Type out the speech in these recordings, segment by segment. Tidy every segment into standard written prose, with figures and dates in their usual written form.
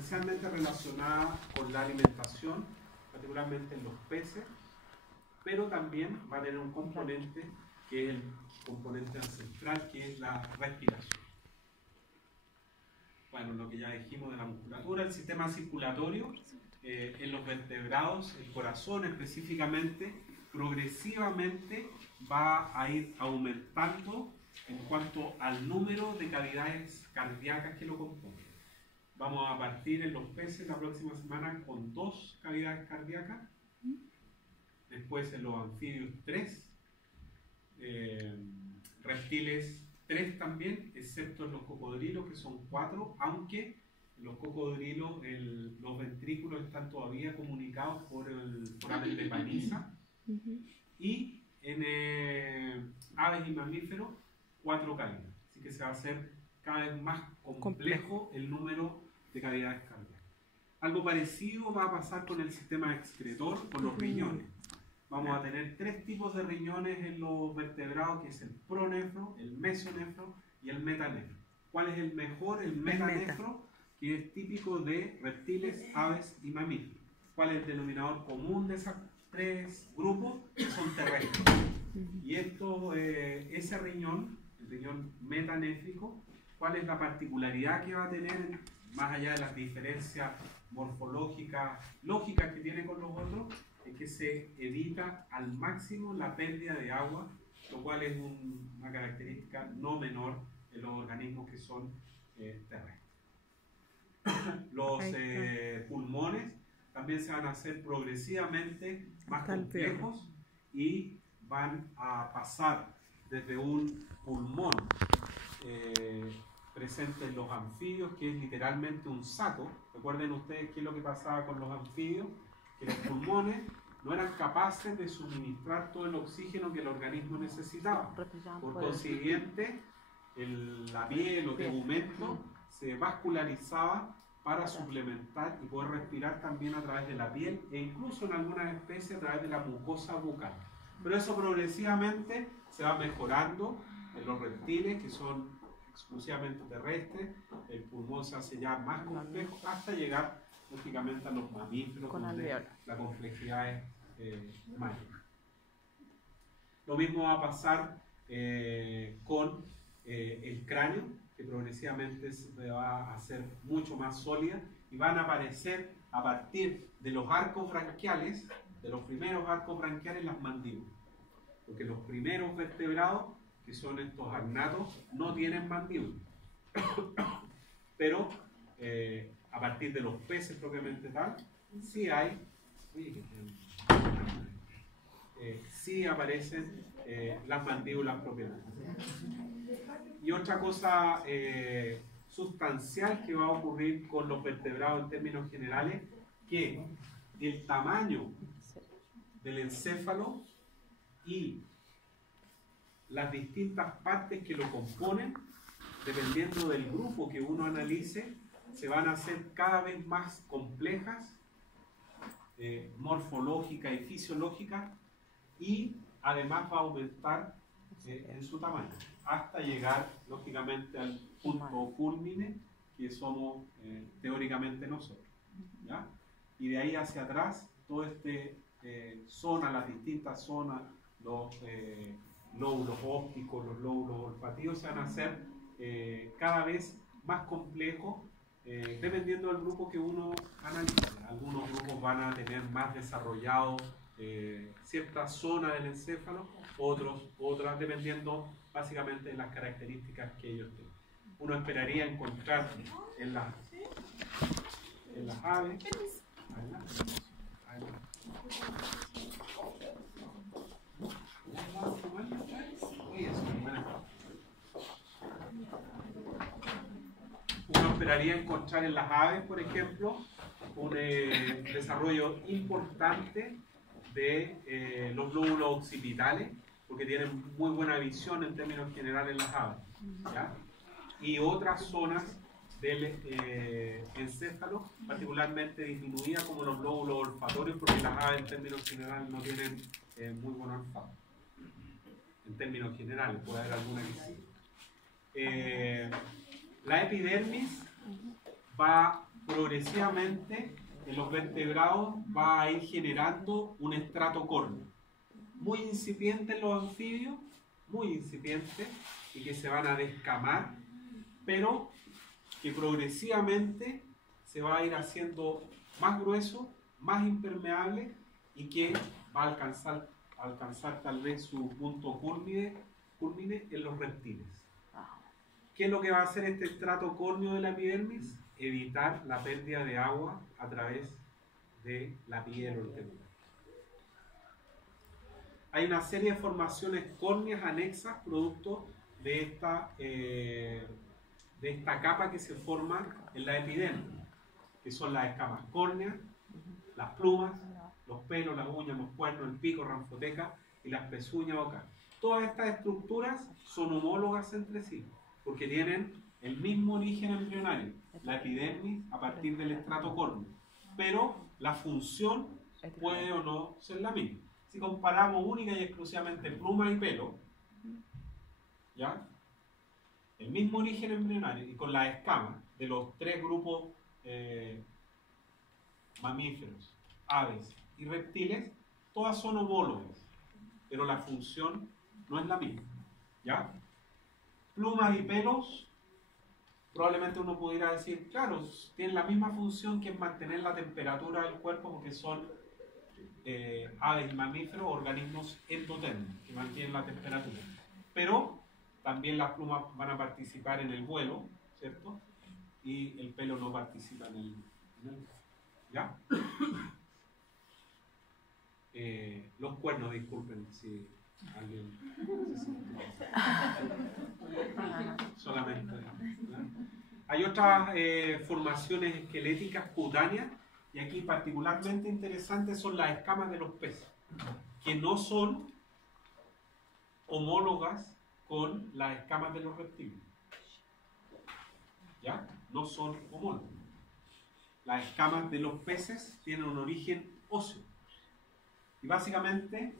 esencialmente relacionada con la alimentación, particularmente en los peces, pero también va a tener un componente que es el componente ancestral, que es la respiración. Bueno, lo que ya dijimos de la musculatura, el sistema circulatorio, en los vertebrados, el corazón específicamente, progresivamente va a ir aumentando en cuanto al número de cavidades cardíacas que lo componen. Vamos a partir en los peces la próxima semana con 2 cavidades cardíacas, después en los anfibios 3, reptiles 3 también, excepto en los cocodrilos que son 4, aunque en los cocodrilos los ventrículos están todavía comunicados por foramen de Paniza, y en aves y mamíferos 4 cavidades, así que se va a hacer cada vez más complejo el número de cavidades cardíacas. Algo parecido va a pasar con el sistema excretor, con los riñones. Vamos a tener 3 tipos de riñones en los vertebrados, que es el pronefro, el mesonefro y el metanefro. ¿Cuál es el mejor? El metanefro, que es típico de reptiles, aves y mamíferos. ¿Cuál es el denominador común de esos 3 grupos? Que son terrestres. Y ese riñón, el riñón metanéfrico, ¿cuál es la particularidad que va a tener, más allá de las diferencias morfológicas, lógicas que tiene con los otros? Es que se evita al máximo la pérdida de agua, lo cual es una característica no menor en los organismos que son terrestres. Los pulmones también se van a hacer progresivamente más complejos y van a pasar desde un pulmón presente en los anfibios, que es literalmente un saco. Recuerden ustedes qué es lo que pasaba con los anfibios, que los pulmones no eran capaces de suministrar todo el oxígeno que el organismo necesitaba. Por consiguiente, la piel o tegumento se vascularizaba para suplementar y poder respirar también a través de la piel e incluso en algunas especies a través de la mucosa bucal. Pero eso progresivamente se va mejorando en los reptiles, que son exclusivamente terrestres. El pulmón se hace ya más complejo hasta llegar lógicamente a los mamíferos, donde la complejidad es mayor. Lo mismo va a pasar con el cráneo, que progresivamente se va a hacer mucho más sólida, y van a aparecer a partir de los arcos branquiales, de los primeros arcos branquiales, las mandíbulas. Porque los primeros vertebrados, que son estos agnatos, no tienen mandíbulas. Pero a partir de los peces propiamente tal, sí aparecen las mandíbulas propiamente. Y otra cosa sustancial que va a ocurrir con los vertebrados en términos generales, que el tamaño del encéfalo y las distintas partes que lo componen, dependiendo del grupo que uno analice, se van a hacer cada vez más complejas, morfológicas y fisiológicas, y además va a aumentar en su tamaño, hasta llegar lógicamente al punto culmine que somos teóricamente nosotros, ¿ya? Y de ahí hacia atrás, todo las distintas zonas, los lóbulos ópticos, los lóbulos olfativos se van a hacer cada vez más complejos, dependiendo del grupo que uno analice. Algunos grupos van a tener más desarrollado ciertas zonas del encéfalo, otras dependiendo básicamente de las características que ellos tienen. Uno esperaría encontrar en las aves, por ejemplo, un desarrollo importante de los lóbulos occipitales, porque tienen muy buena visión en términos generales las aves, ¿ya? Y otras zonas del encéfalo, particularmente disminuidas, como los lóbulos olfatorios, porque las aves en términos generales no tienen muy buen olfato. En términos generales, puede haber alguna que sí. La epidermis va progresivamente en los vertebrados va a ir generando un estrato córneo. Muy incipiente en los anfibios, muy incipiente, y que se van a descamar, pero que progresivamente se va a ir haciendo más grueso, más impermeable, y que va a alcanzar tal vez su punto culmine en los reptiles. ¿Qué es lo que va a hacer este estrato córneo de la epidermis? Evitar la pérdida de agua a través de la piel o el tejido. Hay una serie de formaciones córneas anexas producto de esta capa que se forma en la epidermis, que son las escamas córneas, las plumas, los pelos, las uñas, los cuernos, el pico, ranfoteca y las pezuñas vocales. Todas estas estructuras son homólogas entre sí, porque tienen el mismo origen embrionario, la epidermis a partir del estrato córneo, pero la función puede o no ser la misma. Si comparamos única y exclusivamente pluma y pelo, ¿ya? El mismo origen embrionario y con las escamas de los tres grupos mamíferos, aves y reptiles, todas son homólogas, pero la función no es la misma, ¿ya? Plumas y pelos, probablemente uno pudiera decir, claro, tienen la misma función que es mantener la temperatura del cuerpo, porque son aves y mamíferos, organismos endotérmicos que mantienen la temperatura. Pero también las plumas van a participar en el vuelo, ¿cierto? Y el pelo no participa en el vuelo. ¿Ya? Los cuernos, disculpen si alguien solamente. ¿Ya? Hay otras formaciones esqueléticas cutáneas, y aquí particularmente interesantes son las escamas de los peces, que no son homólogas con las escamas de los reptiles. ¿Ya? No son homólogas. Las escamas de los peces tienen un origen óseo. Y básicamente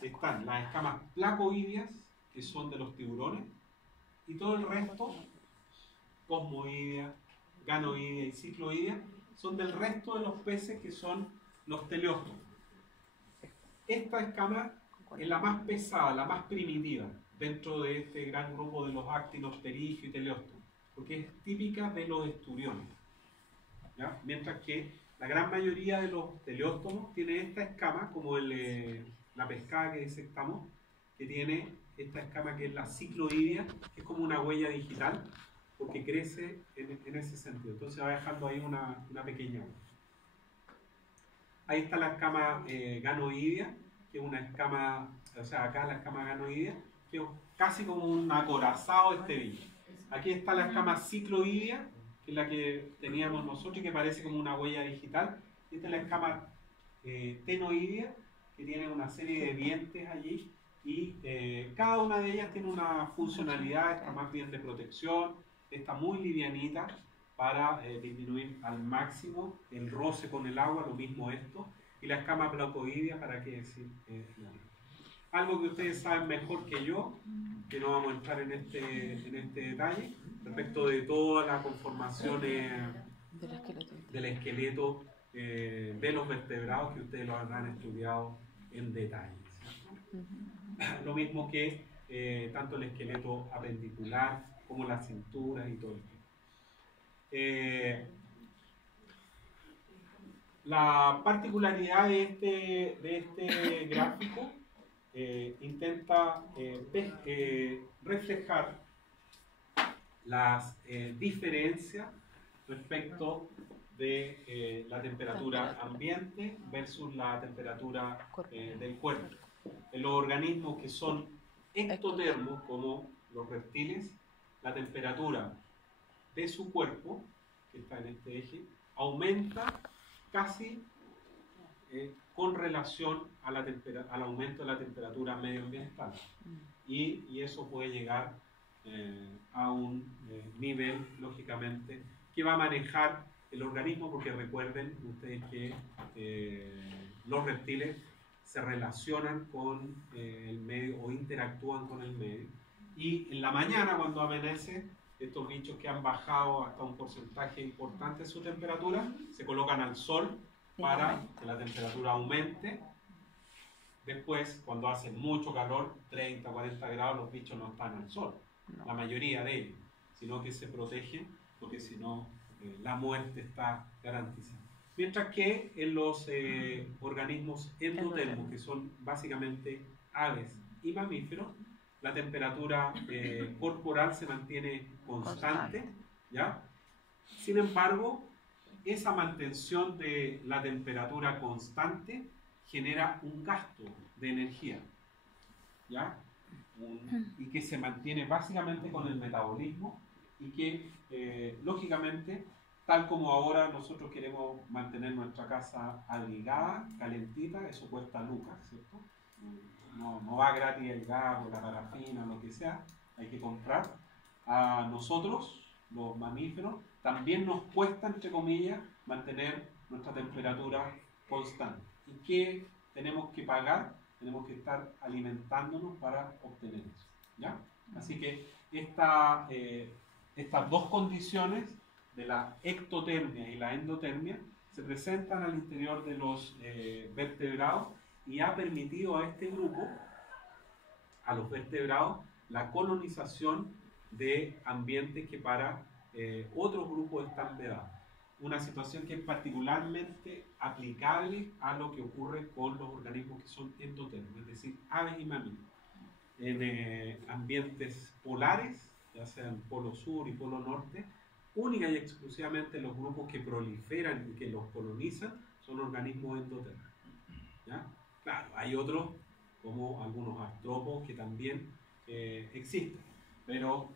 están las escamas placoideas, que son de los tiburones, y todo el resto, cosmoidea, ganoidea y cicloidea, son del resto de los peces, que son los teleóstomos. Esta escama es la más pesada, la más primitiva dentro de este gran grupo de los actinopterygio y teleóstomos, porque es típica de los esturiones, ¿ya? Mientras que la gran mayoría de los teleóstomos tiene esta escama, como la pescada que disectamos, que tiene esta escama que es la cicloidea, que es como una huella digital, porque crece en ese sentido. Entonces va dejando ahí una pequeña huella. Ahí está la escama ganoidea, que es una escama, o sea, acá la escama ganoidea, que es casi como un acorazado esterillo. Aquí está la escama cicloidea, que es la que teníamos nosotros y que parece como una huella digital. Y esta es la escama tenoidea, que tiene una serie de dientes allí, y cada una de ellas tiene una funcionalidad, esta más bien de protección, esta muy livianita para disminuir al máximo el roce con el agua, lo mismo esto, y la escama placoidea, para qué decir, algo que ustedes saben mejor que yo, que no vamos a entrar en este detalle, respecto de toda la conformación del esqueleto de los vertebrados, que ustedes lo habrán estudiado en detalle. Lo mismo que tanto el esqueleto apendicular como la cintura y todo esto. La particularidad de este gráfico intenta reflejar las diferencias respecto de la temperatura ambiente versus la temperatura del cuerpo. En los organismos que son ectotermos, como los reptiles, la temperatura de su cuerpo, que está en este eje, aumenta casi con relación al aumento de la temperatura medioambiental. Y eso puede llegar a un nivel, lógicamente, que va a manejar el organismo, porque recuerden ustedes que los reptiles se relacionan con el medio o interactúan con el medio. Y en la mañana, cuando amanece, estos bichos que han bajado hasta un porcentaje importante de su temperatura, se colocan al sol para que la temperatura aumente. Después, cuando hace mucho calor, 30, 40 grados, los bichos no están al sol, la mayoría de ellos, sino que se protegen, porque si no, la muerte está garantizada. Mientras que en los organismos endotermos, que son básicamente aves y mamíferos, la temperatura corporal se mantiene constante, ¿ya? Sin embargo, esa mantención de la temperatura constante genera un gasto de energía, ¿ya? Y que se mantiene básicamente con el metabolismo y que, lógicamente, tal como ahora nosotros queremos mantener nuestra casa abrigada, calentita, eso cuesta lucas, ¿cierto? No va gratis el gas o la parafina o lo que sea, hay que comprar. A nosotros, los mamíferos, también nos cuesta, entre comillas, mantener nuestra temperatura constante. ¿Y qué tenemos que pagar? Tenemos que estar alimentándonos para obtener eso, ¿ya? Así que estas dos condiciones de la ectotermia y la endotermia se presentan al interior de los vertebrados y ha permitido a este grupo, a los vertebrados, la colonización de ambientes que para otros grupos están vedados. Una situación que es particularmente aplicable a lo que ocurre con los organismos que son endotermos, es decir, aves y mamíferos. En ambientes polares, ya sean polo sur y polo norte, única y exclusivamente los grupos que proliferan y que los colonizan son organismos endotermos, ¿ya? Claro, hay otros, como algunos artrópodos, que también existen, pero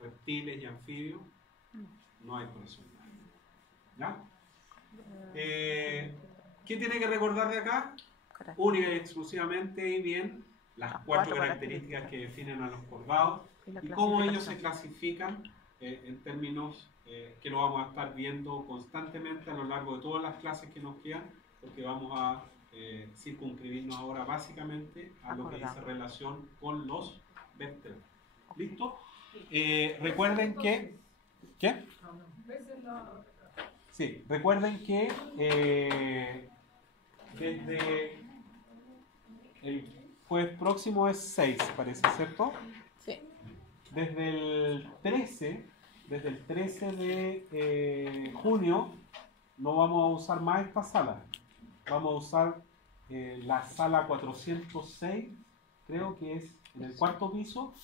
reptiles y anfibios no hay por eso. ¿Ya? ¿Qué tiene que recordar de acá? Única y exclusivamente y bien las cuatro características que definen a los cordados y cómo ellos se clasifican en términos que lo vamos a estar viendo constantemente a lo largo de todas las clases que nos quedan, porque vamos a circunscribirnos ahora básicamente a lo que dice relación con los vertebrados. ¿Listo? Recuerden que... ¿Qué? Sí, recuerden que desde el jueves próximo es 6, parece, ¿cierto? Sí. Desde el 13 de junio no vamos a usar más esta sala. Vamos a usar la sala 406, creo que es en el cuarto piso,